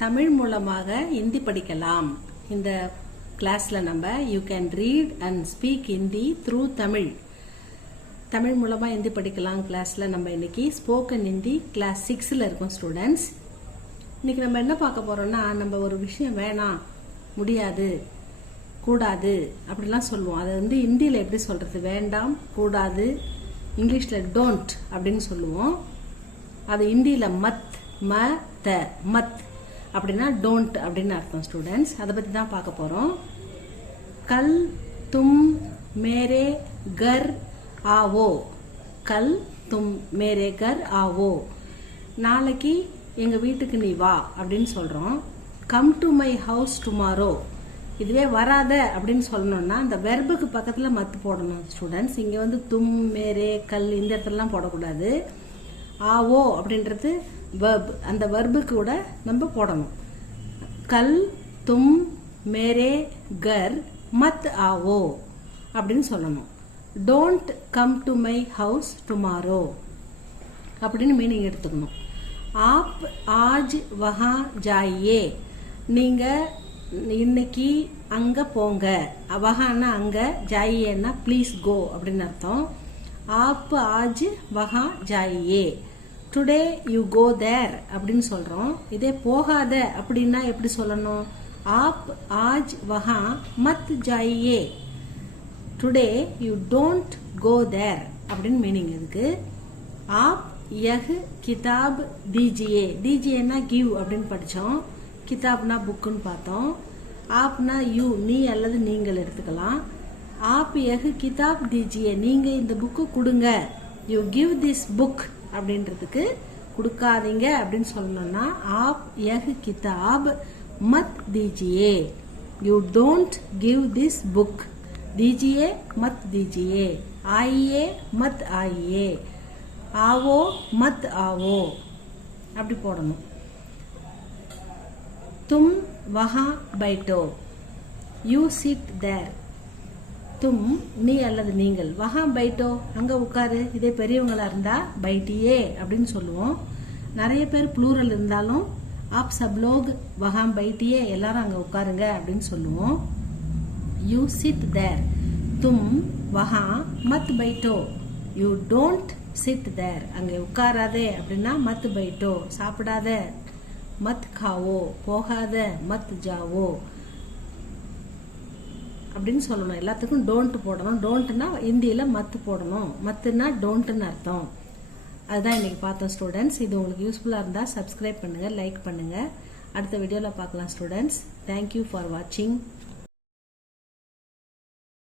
தமிழ் மூலமாக ஹிந்தி படிக்கலாம். இந்த கிளாஸ்ல நம்ம you can read and speak Hindi through Tamil. Tamil மூலமா ஹிந்தி படிக்கலாம் கிளாஸ்ல நம்ம இன்னைக்கு ஸ்போக்கன் ஹிந்தி கிளாஸ் 6ல இருக்கோம் ஸ்டூடெண்ட்ஸ். இன்னைக்கு நம்ம என்ன பார்க்க போறோம்னா, நம்ம ஒரு விஷயம் வேணாம், முடியாது, கூடாது அப்படிலாம் சொல்லுவோம். அதை ஹிந்தியில எப்படி சொல்றது? வேண்டாம், கூடாது, இங்கிலீஷ்ல டோன்ட் அப்படின்னு சொல்லுவோம். அது ஹிந்தியில மத், மத் அப்படின்னா டோன்ட் அப்படின்னு அர்த்தம் ஸ்டூடெண்ட்ஸ். அதை பத்தி தான் பார்க்க போறோம். கல் தும் மேரே கர் ஆவோ. கல் தும் மேரே கர் ஆவோ. நாளைக்கு எங்க வீட்டுக்கு நீ வா அப்படின்னு சொல்றோம். Come to my house tomorrow. இதுவே வராத அப்படின்னு சொல்லணும்னா அந்த வெர்புக்கு பக்கத்துல மத்து போடணும் ஸ்டூடெண்ட்ஸ். இங்க தும் மேரே கல் இந்த இடத்துலலாம் போடக்கூடாது. ஆவோ அப்படின்றது வெர்ப், அந்த வெர்புக்கு கூட நம்ம போடணும். கல் தும் மேரே கர் மத் ஆவோ அப்படின்னு சொல்லணும். Don't come to my house tomorrow அப்படின்னு மீனிங் எடுத்துக்கணும். ஆப் ஆஜ் வஹா ஜாயே. நீங்க இன்னைக்கு அங்க போங்க. வஹான்னா அங்க, ஜாயேன்னா ப்ளீஸ் கோ அப்படின்னு அர்த்தம். App Aaj வஹா Jaaye. Today you go தேர் அப்படின்னு சொல்றோம். இதே போகாத அப்படின்னா எப்படி சொல்லணும்? ஆப் ஆஜ் வஹா மத் ஜாயே. டுடே யூ டோன்ட் கோ தேர் அப்படின்னு மீனிங் இருக்கு. ஆப் யஹ் கிதாப் தீஜியே. தீஜியேன்னா கிவ் அப்படின்னு படிச்சோம். கிதாப்னா புக்குன்னு பார்த்தோம். ஆப்னா யூ, நீ அல்லது நீங்கள் எடுத்துக்கலாம். ஆப் யஹ் கிதாப் தீஜியே. நீங்க இந்த புக்கு கொடுங்க. யூ கிவ் திஸ் புக் அப்படின்றதுக்கு கொடுக்காதீங்க அப்படின்னு சொல்லணும்னா ஆப் யஹ் கிதாப் மத் தீஜியே. You don't give this book. दीजिए मत दीजिए. आइए मत आइए. आवो मत आवो அப்படி போடணும். तुम वहां बैठो. You sit there. तुम நீ அல்லது நீங்கள். वहां बैठो அங்க உட்காரு. இதே பெரியவங்களா இருந்தா बैठिए அப்படின்னு சொல்லுவோம். நிறைய பேர் ப்ளூரல் இருந்தாலும் आप सब लोग वहां बैठिए, எல்லாரும் அங்க உட்காருங்க அப்படின்னு சொல்லுவோம். You sit there. तुम वहां मत बैठो. You don't sit there. அங்க உட்காராதே அப்படின்னா மத் பைட்டோ, சாப்பிடாத, மத் खाओ, போகாத, மத் जाओ அப்படின்னு சொல்லணும். எல்லாத்துக்கும் டோன்ட் போடணும். டோன்ட்னா இந்தியில மத் போடணும். மத்துனா டோன்ட்னு அர்த்தம். அதுதான் இன்னைக்கு பார்த்தோம் ஸ்டூடெண்ட்ஸ். இது உங்களுக்கு யூஸ்ஃபுல்லா இருந்தா சப்ஸ்கிரைப் பண்ணுங்க, லைக் பண்ணுங்க. அடுத்த வீடியோல பார்க்கலாம் ஸ்டூடெண்ட்ஸ். தேங்க்யூ ஃபார் வாட்சிங்.